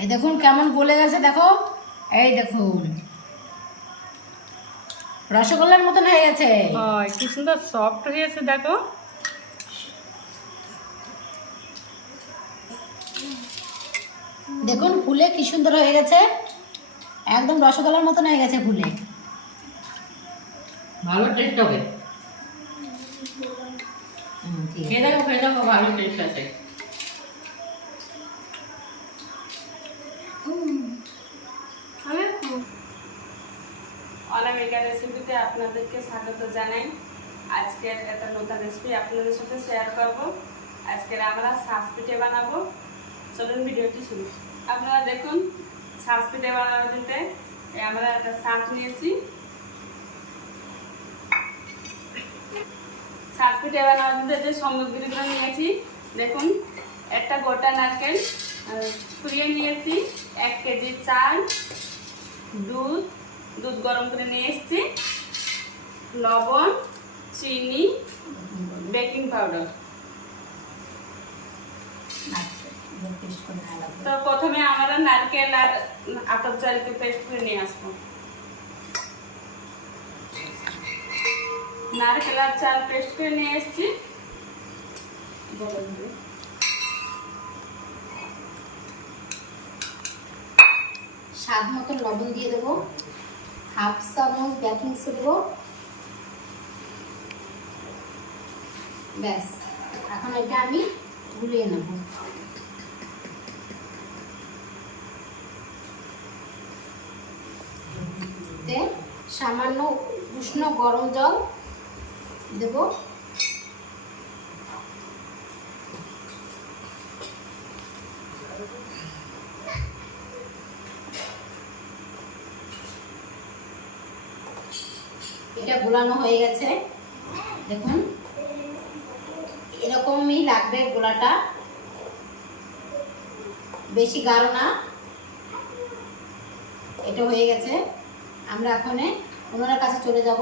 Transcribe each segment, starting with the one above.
এই দেখুন কেমন গলে গেছে দেখো। এই দেখুন। রসগোল্লার মতন হয়ে গেছে। হয় কি সুন্দর সফট হয়েছে দেখো। দেখুন ফুলে কি সুন্দর হয়ে গেছে। একদম রসগোল্লার মতন হয়ে গেছে ফুলে। ভালো টেস্ট হবে। খেয়ে দেখো খেয়ে দেখো ভালো টেস্ট আছে। স্বাগত জানাই। আজকের একটা নতুন রেসিপি আপনাদের সাথে শেয়ার করব। আজকের আমরা শ্বাস পিঠে বানাবো। চলুন ভিডিওটি শুরু। আপনারা দেখুন শ্বাস পিঠে বানানো দিতে আমরা একটা শাঁস নিয়েছি। শ্বাস পিঠে বানানো দিতে যে সামগ্রীগুলো নিয়েছি, দেখুন, একটা গোটা নারকেল কুড়িয়ে নিয়েছি, এক কেজি চাল, দুধ দুধ গরম করে নিয়ে এসেছি। লবণ চিনি বেকিং পাউডার। আচ্ছা। তো প্রথমে আমরা নারকেল আর আতপ চালকে পেস্ট করে নিয়ে আসব। নারকেল আর চাল পেস্ট করে নিয়ে এসেছি। স্বাদ মতন লবণ দিয়ে দেবো। হাফ চামচ বেকিং সোডা ব্যাস, এখন এটা আমি গুলিয়ে নেব। সামান্য উষ্ণ গরম জল দেবো। এটা গোলানো হয়ে গেছে। দেখুন। এরকমই লাগবে গোলাটা। বেশি গাঢ় না। এটা হয়ে গেছে। আমরা এখন ওনার কাছে চলে যাব,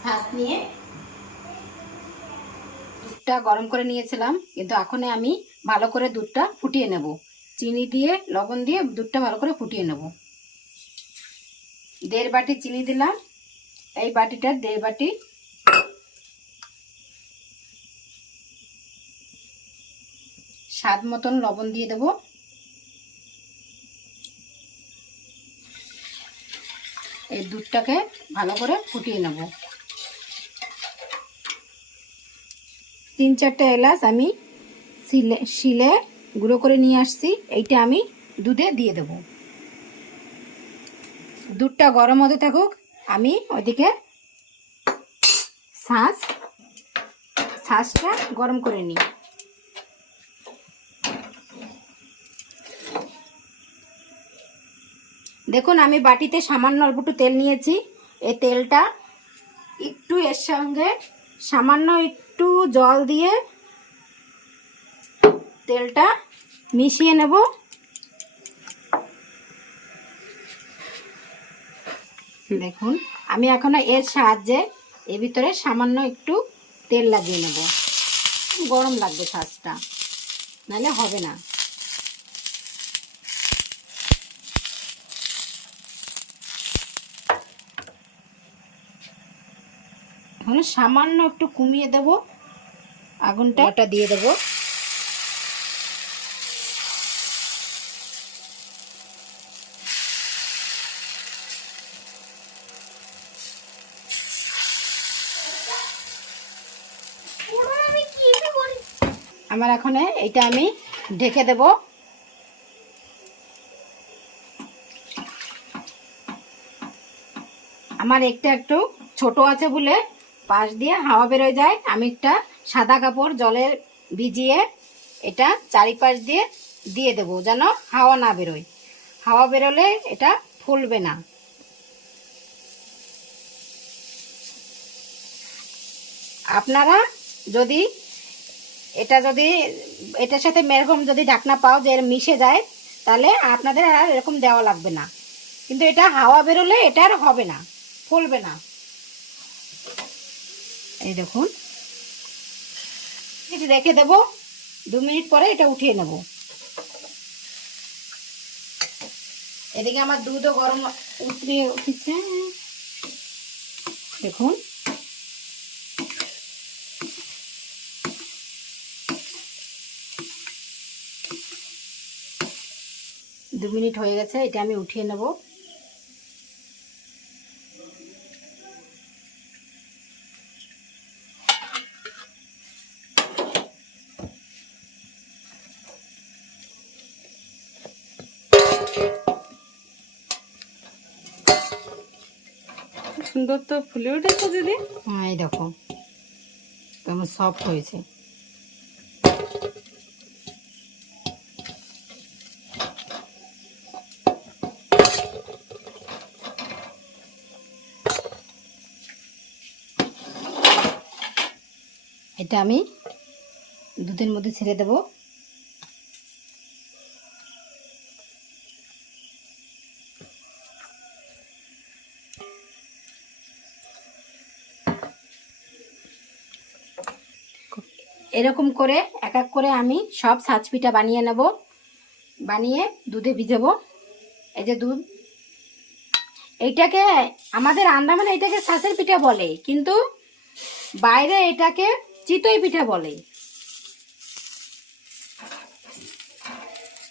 শ্বাস নিয়ে। দুধটা গরম করে নিয়েছিলাম, কিন্তু এখন আমি ভালো করে দুধটা ফুটিয়ে নেব। চিনি দিয়ে, লবণ দিয়ে দুধটা ভালো করে ফুটিয়ে নেব। দেড় বাটি চিনি দিলাম। এই বাটিটার দেড় বাটি স্বাদ মতন লবণ দিয়ে দেবো। এই দুধটাকে ভালো করে ফুটিয়ে নেব। তিন চারটে এলাচ আমি শিলে শিলে গুঁড়ো করে নিয়ে আসছি। এইটা আমি দুধে দিয়ে দেবো। দুধটা গরম হতে থাকুক, আমি ওইদিকে শাঁস শাঁসটা গরম করে নিই। দেখুন, আমি বাটিতে সামান্য অল্প একটু তেল নিয়েছি। এই তেলটা একটু এর সঙ্গে সামান্য একটু জল দিয়ে তেলটা মিশিয়ে নেব। দেখুন, আমি এখন এর সাহায্যে এর ভিতরে সামান্য একটু তেল লাগিয়ে নেব। গরম লাগবে ছাঁচটা নাহলে হবে না। এখন সামান্য একটু কমিয়ে দেব আগুনটা। ওটা দিয়ে দেব। আমার এখন এটা আমি ঢেকে দেব। আমার একটা একটু ছোট আছে বলে পাশ দিয়ে হাওয়া বেরোয় যায়, আমি একটা সাদা কাপড় জলে ভিজিয়ে এটা চারিপাশ দিয়ে দিয়ে দেবো যেন হাওয়া না বেরোয়। হাওয়া বেরোলে এটা ফুলবে না। আপনারা যদি এটা যদি, এটার সাথে এরকম যদি ঢাকনা পাও যে মিশে যায়, তাহলে আপনাদের আর এরকম দেওয়া লাগবে না। কিন্তু এটা হাওয়া বেরোলে এটা আর হবে না, ফুলবে না। এই দেখুন। এটা রেখে দেব। দু মিনিট পরে এটা উঠিয়ে নেব। এদিকে আমার দুধও গরম উতরে উঠেছে। দেখুন। দু মিনিট হয়ে গেছে, এটা আমি উঠিয়ে নেব। সুন্দর তো ফুলে উঠেছে দিদি। হ্যাঁ এই দেখো। কেমন সফট হয়েছে। এটা আমি দুধের মধ্যে ছেড়ে দেব। এরকম করে এক এক করে আমি সব সাজ পিঠা বানিয়ে নেব। বানিয়ে দুধে ভিজাবো। এই যে দুধ। এইটাকে আমাদের আন্দামানে এটাকে শাঁসের পিঠা বলে, কিন্তু বাইরে এটাকে চিতই পিঠা বলে।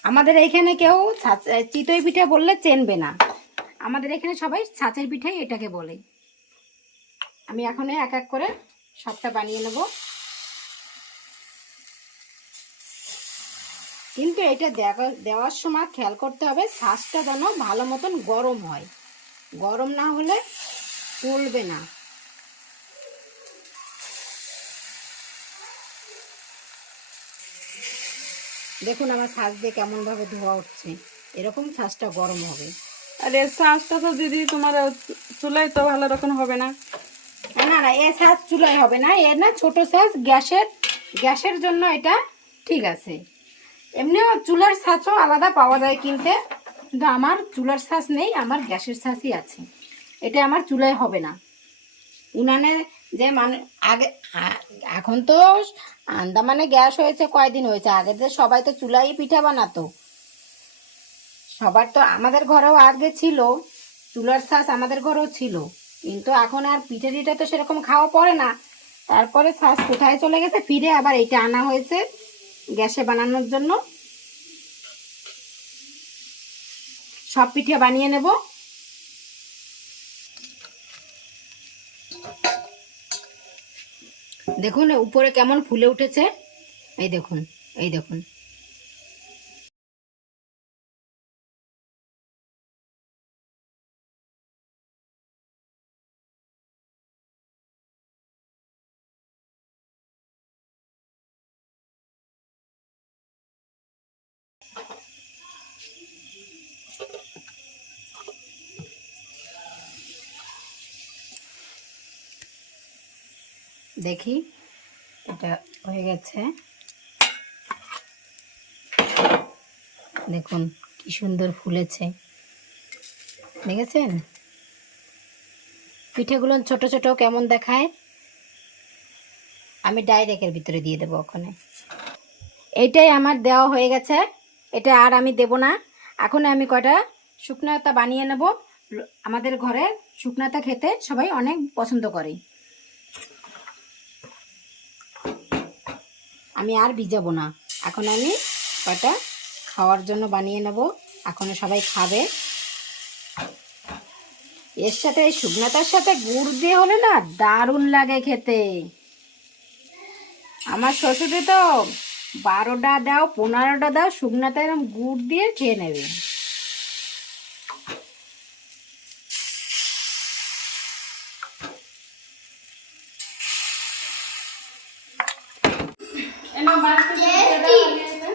আমাদের এখানে কেউ চিতই পিঠা বললে চেনবে না। আমাদের এখানে সবাই ছাঁচের পিঠাই এটাকে বলে। আমি এখন এক এক করে সবটা বানিয়ে নেব। কিন্তু এটা দেওয়ার সময় খেয়াল করতে হবে শ্বাসটা যেন ভালো মতন গরম হয়। গরম না হলে চলবে না। দেখুন আমার শ্বাস দিয়ে কেমন ভাবে ধোয়া উঠছে। এরকম শ্বাসটা গরম হবে। আর এর শ্বাসটা তো দিদি তোমার চুলায় তো ভালো রকম হবে না। না না এ শ্বাস চুলায় হবে না। এর না ছোট শ্বাস গ্যাসের গ্যাসের জন্য এটা ঠিক আছে। এমনিও চুলার শ্বাসও আলাদা পাওয়া যায় কিনতে, কিন্তু আমার চুলার শ্বাস নেই, আমার গ্যাসের শ্বাসই আছে। এটা আমার চুলায় হবে না। উনানে যে মানে আগে এখন তো আন্দামানে গ্যাস হয়েছে, কয়দিন হয়েছে? আগে তো সবাই তো চুলাই পিঠা বানাতো। সবার তো আমাদের ঘরেও আগে ছিল, চুলার শ্বাস আমাদের ঘরেও ছিল। কিন্তু এখন আর পিঠে টিঠে তো সেরকম খাওয়া পড়ে না। তারপরে শ্বাস কোথায় চলে গেছে? ফিরে আবার এইটা আনা হয়েছে। গ্যাসে বানানোর জন্য। সব পিঠে বানিয়ে নেব। দেখুন, উপরে কেমন ফুলে উঠেছে। এই দেখুন এই দেখুন। দেখি, এটা হয়ে গেছে। দেখুন, কি সুন্দর ফুলেছে। দেখেছেন? পিঠেগুলো ছোট ছোট কেমন দেখায়? আমি ডাইরেক্টের ভিতরে দিয়ে দেবো ওখানে। এইটাই আমার দেওয়া হয়ে গেছে। এটা আর আমি দেব না। এখন আমি কয়টা? শুকনাতা বানিয়ে নেব। আমাদের ঘরে শুকনাতা খেতে সবাই অনেক পছন্দ করে। আমি আর ভিজাবো না। এখন আমি কয়টা খাওয়ার জন্য বানিয়ে নেব। এখন সবাই খাবে। এর সাথে এই শুকনাতার সাথে গুড় দিয়ে হলে না দারুণ লাগে খেতে। আমার শ্বশুরে তো বারোটা দাও পনেরোটা দাও শুকনাতে এরকম গুড় দিয়ে খেয়ে নেবে বাড়িতে যে পিঠাটা বানিয়েছে,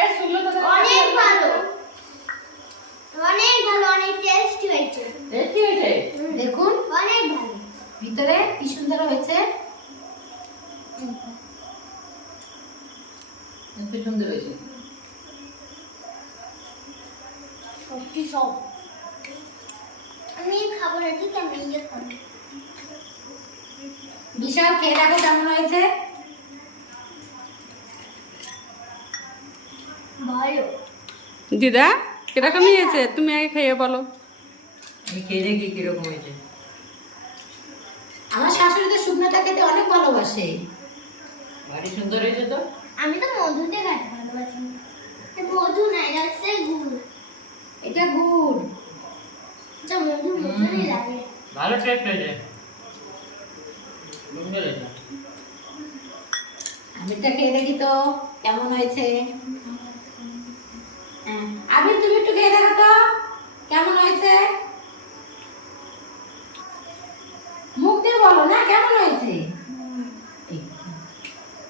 এর শুকনো তো দাও। অনেক ভালো অনেক ভালো অনেক টেস্টি হয়েছে টেস্টি হয়েছে দেখুন অনেক ভালো ভিতরে কি সুন্দর হয়েছে খুব সুন্দর হয়েছে সত্যি সব। আমি খাব না ঠিক আমি ইয়ে খাব। বিশাল খেয়ে দেখো কেমন হয়েছে। ভালো। দিদা কীরকম হয়েছে? তুমি আগে খেয়ে বলো। আমি খেয়ে দেখি কীরকম হয়েছে। আমার শাশুড়ি তো শুকনোটা খেতে অনেক ভালোবাসে। বাড়ি সুন্দর হয়েছে তো? আমি তো মধু দিয়ে খাইতে ভালোবাসি মধু না এটা হচ্ছে গুড়। এটা গুড়। এটা মধু মধুরই লাগে। ভালো টেস্ট হয়েছে সুন্দর হয়েছে আবিরটা খেয়ে দেখি তো কেমন হয়েছে? হ্যাঁ, আবির তুমি একটু খেয়ে দেখো তো কেমন হয়েছে? মুখ দিয়ে বলো না কেমন হয়েছে?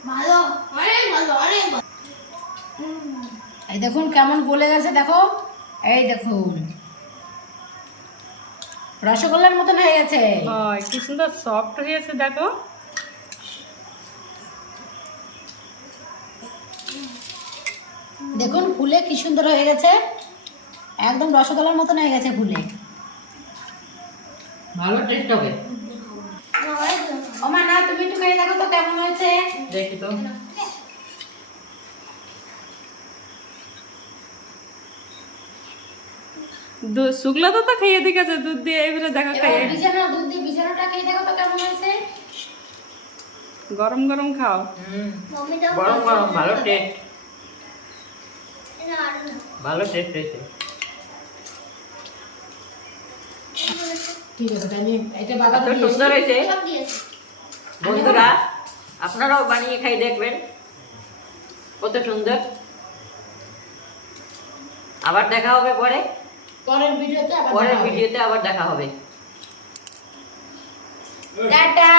ভালো। এই দেখুন কেমন গলে গেছে দেখো। এই দেখুন। রসগোল্লার মতন হয়ে গেছে। কি সুন্দর সফট হয়েছে দেখো। দেখুন ফুলে কি সুন্দর হয়ে গেছে। একদম রসগোল্লার মতন হয়ে গেছে ফুলে। ভালো টেস্ট হবে। ওমা না তুমি একটু খেয়ে দেখো তো কেমন হয়েছে। দেখি তো। শুকলো তো তো খেয়ে দেখেছে দুধ দিয়ে এবারে দেখো এবার খেয়ে বিছানা দুধ দিয়ে বিছানাটা খেয়ে দেখো তো কেমন হয়েছে। গরম গরম খাও। হুম। গরম গরম ভালো টেস্ট। ভালো টেস্ট হয়েছে ঠিক সুন্দর হয়েছে। বন্ধুরা আপনারাও বানিয়ে খাই দেখবেন। কত সুন্দর। আবার দেখা হবে পরে। পরের ভিডিওতে আবার পরের। ভিডিওতে আবার দেখা হবে টাটা